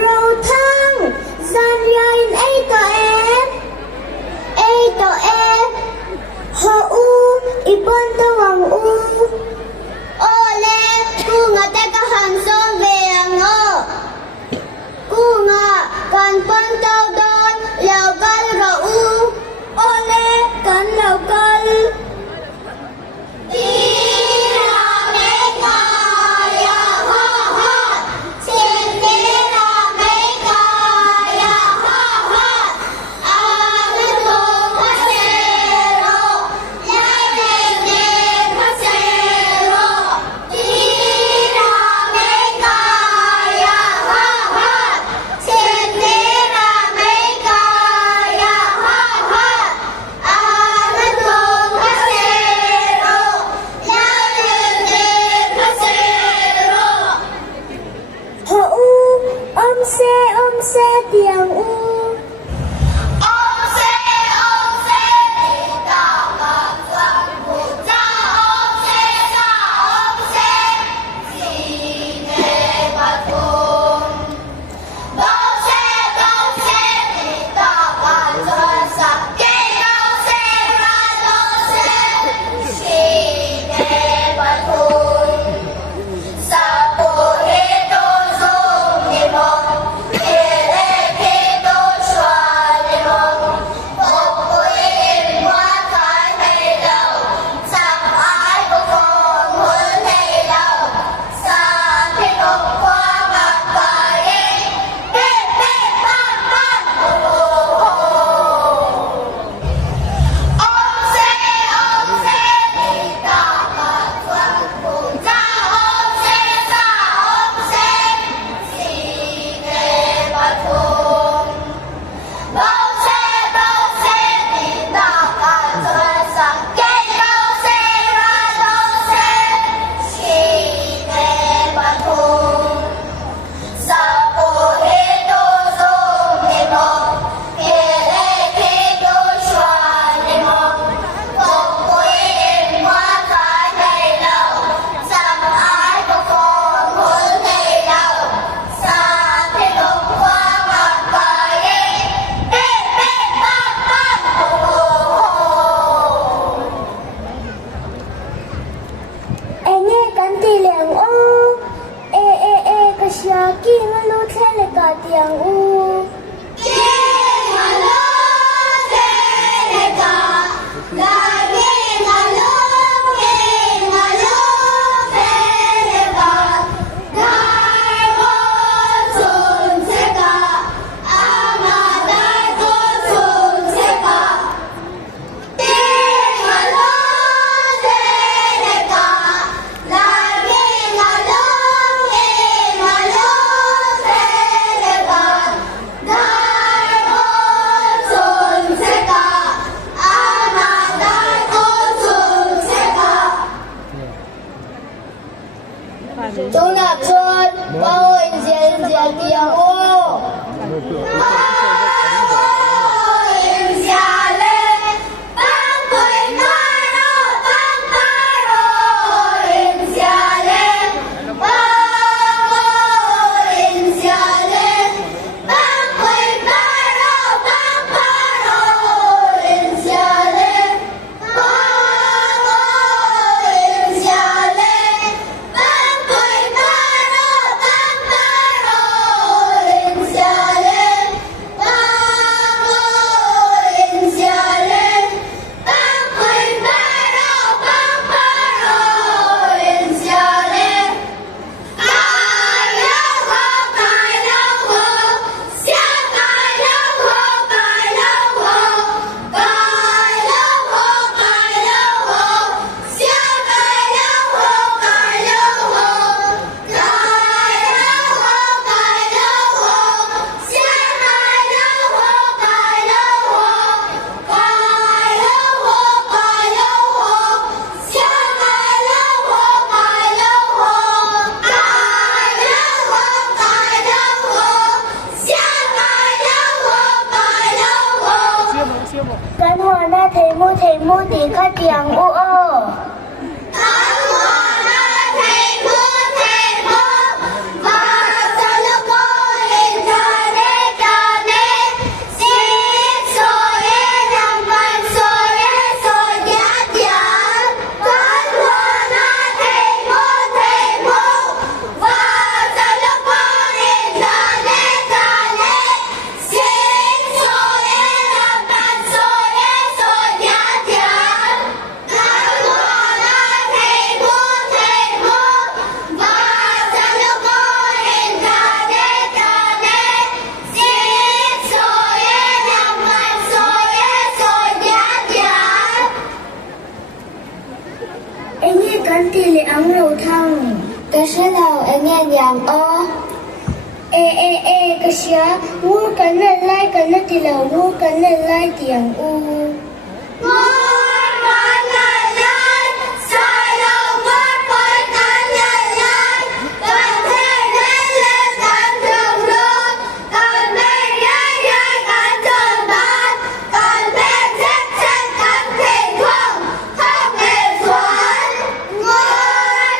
rau thang gian yain ei to e ho u ibon tawang u ole ku nga te ka han song ve ang o ku nga kan pon tao don lao gal ra u ole kan lao gal Om se tiếng u Om se đi ta cần dân của cha Om se sa Om se gì nghe bát cùng Đâu se đi ta cần dân sắc kê đâu se ra đâu se gì nghe bát cùng sa bồ hê tô dung nghe mong tiếng u chúng ta xuân bao hồi diễn tiếng ô Con hoa na thầy mu tiếng khát tiếng u ô. Hãy subscribe cho kênh Ghiền Mì Gõ để không bỏ lỡ những video hấp dẫn. 我是老恩念养哦。个啥？我跟那来跟那的了，我跟那来点哦。我跟那来，晒了我会跟那来，跟天人人跟正路，跟美人人跟正南，跟美人人跟天空，空的船。我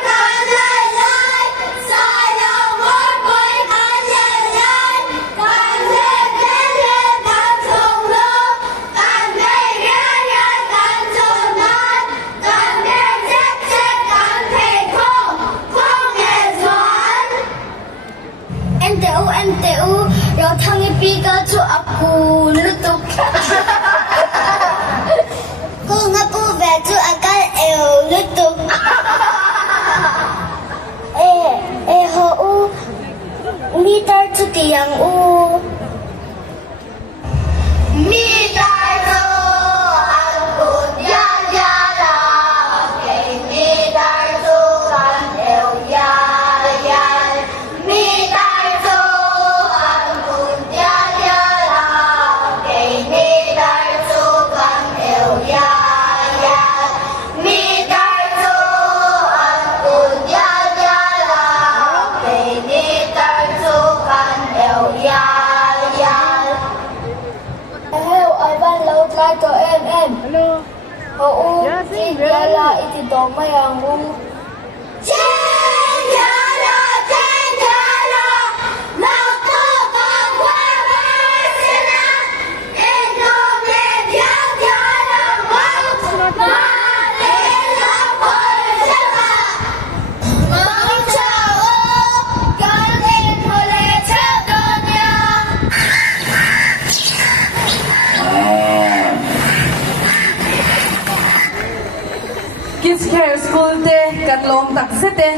跟那来，晒了我会跟那来，跟天人人跟正路，跟美人人跟正南，跟美人人跟天空，空的船。NTU, Rotang ibigan to ako lutok. Kung nga po beto akal lutok. Ho mitar to tiyang mitar to ang kunyan yala, kay mitar to kan yayan, mitar to ang kunyan yala, kay mitar to kan yayan, mitar to ang kunyan yala, kay mitar to kan yayan. Hello, Ivan Laut Lai to MM. Hello. Oo, Yeah, sing, very yala good. iti domay ang Yala, Naku pagwamasina, ito medyan yala mo, malila po sila. Mga tao, galing ulit sa dunya. Kids Care School te, katlong taksete.